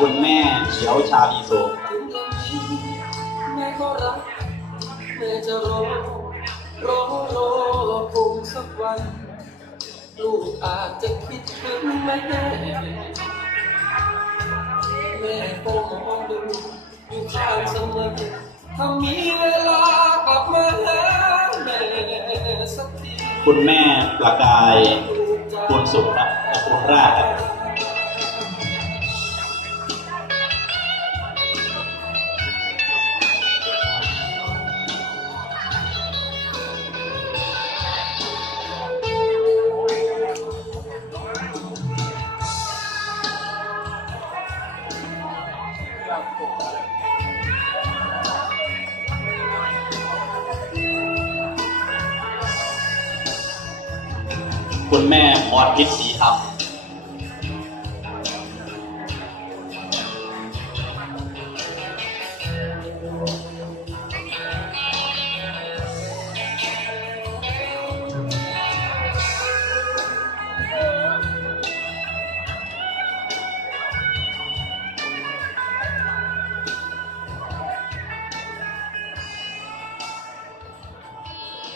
คุณแม่เขียวชาลีโซแม่ก็รักแม่จะรอรอรอคงสักวัน ลูกอาจจะคิดถึงแม่แม่ก็มองดูอยู่ข้างเสมอถ้ามีเวลากลับมาหาแม่สักทีคุณแม่ประกายคุณสุขครับตระกูลราชครับ คุณแม่พรพิษศรีครับ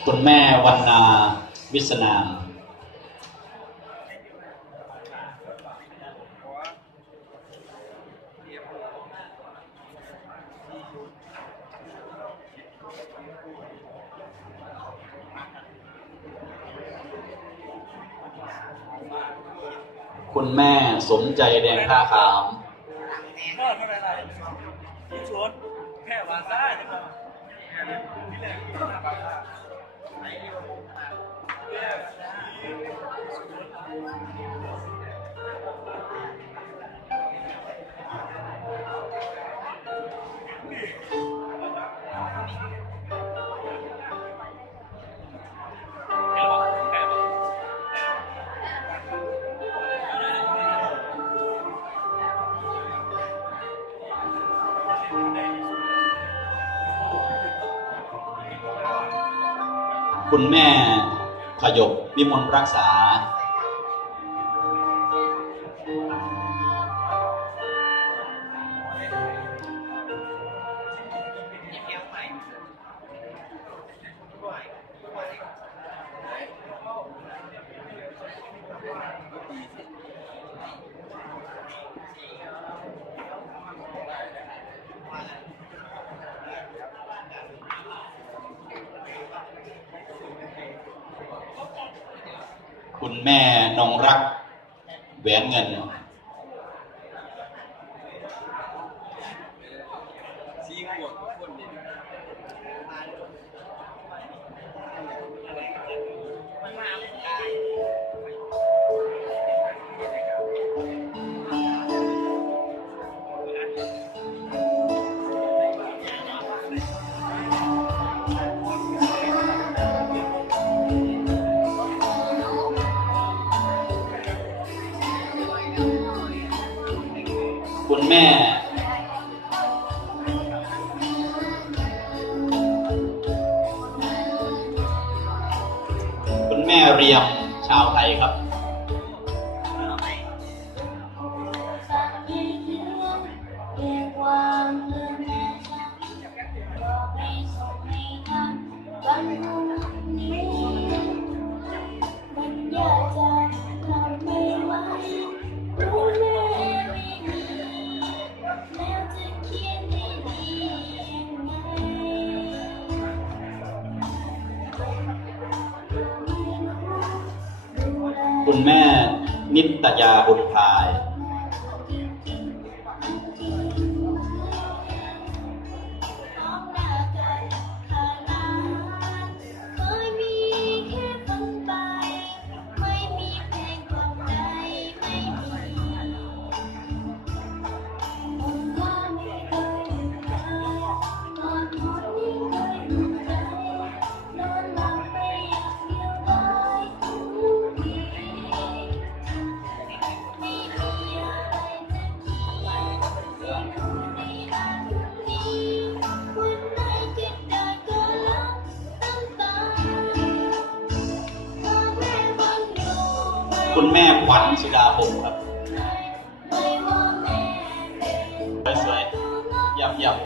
คุณแม่วันนาวิศนาคุณแม่สมใจแดงท่าขามนอดเท่าไหร่ล่ะที่สวนแค่วาซ่า คุณแม่ขยบวิมลรักษา คุณแม่นงรักแหวนเงินซีขวดคนเดี คุณแม่ คุณแม่เรียมชาวไทยครับ คุณแม่นิตยาบุญพาย คุณแม่ขวัญสุดาพงครับ สวยๆยับยับ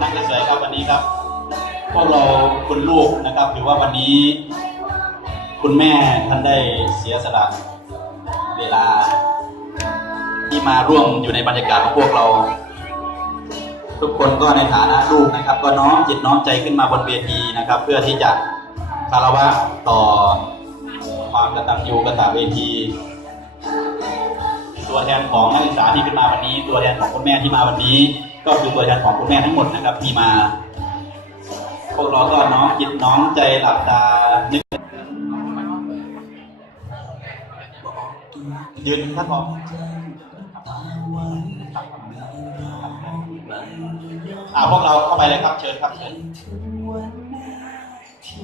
นั่งสวยครับวันนี้ครับ พวกเราคุณลูกนะครับถือว่าวันนี้ คุณแม่ท่านได้เสียสละเวลา ที่มาร่วมอยู่ในบรรยากาศของพวกเรา ทุกคนก็ในฐานะลูกนะครับ ก็น้อมจิตน้อมใจขึ้นมาบนเวทีนะครับ เพื่อที่จะ คารวะต่อความกตัญญูกตเวที ตัวแทนของนักศึกษาที่ขึ้นมาวันนี้ ตัวแทนของคุณแม่ที่มาวันนี้ ก็คือตัวแทนของคุณแม่ทั้งหมดนะครับที่มา พวกเราก็น้อมจิตน้อมใจหลับตานึกยืนท่านพออ่าพวกเราเข้าไปเลยครับเชิญครับเชิญ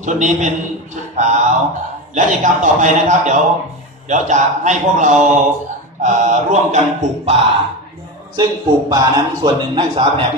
ชุดนี้เป็นชุดขาว และกิจกรรมต่อไปนะครับ เดี๋ยวเดี๋ยวจะให้พวกเราเอ่อร่วมกันปลูกป่า ซึ่งปลูกป่านั้นส่วนหนึ่งนักศึกษาแผนก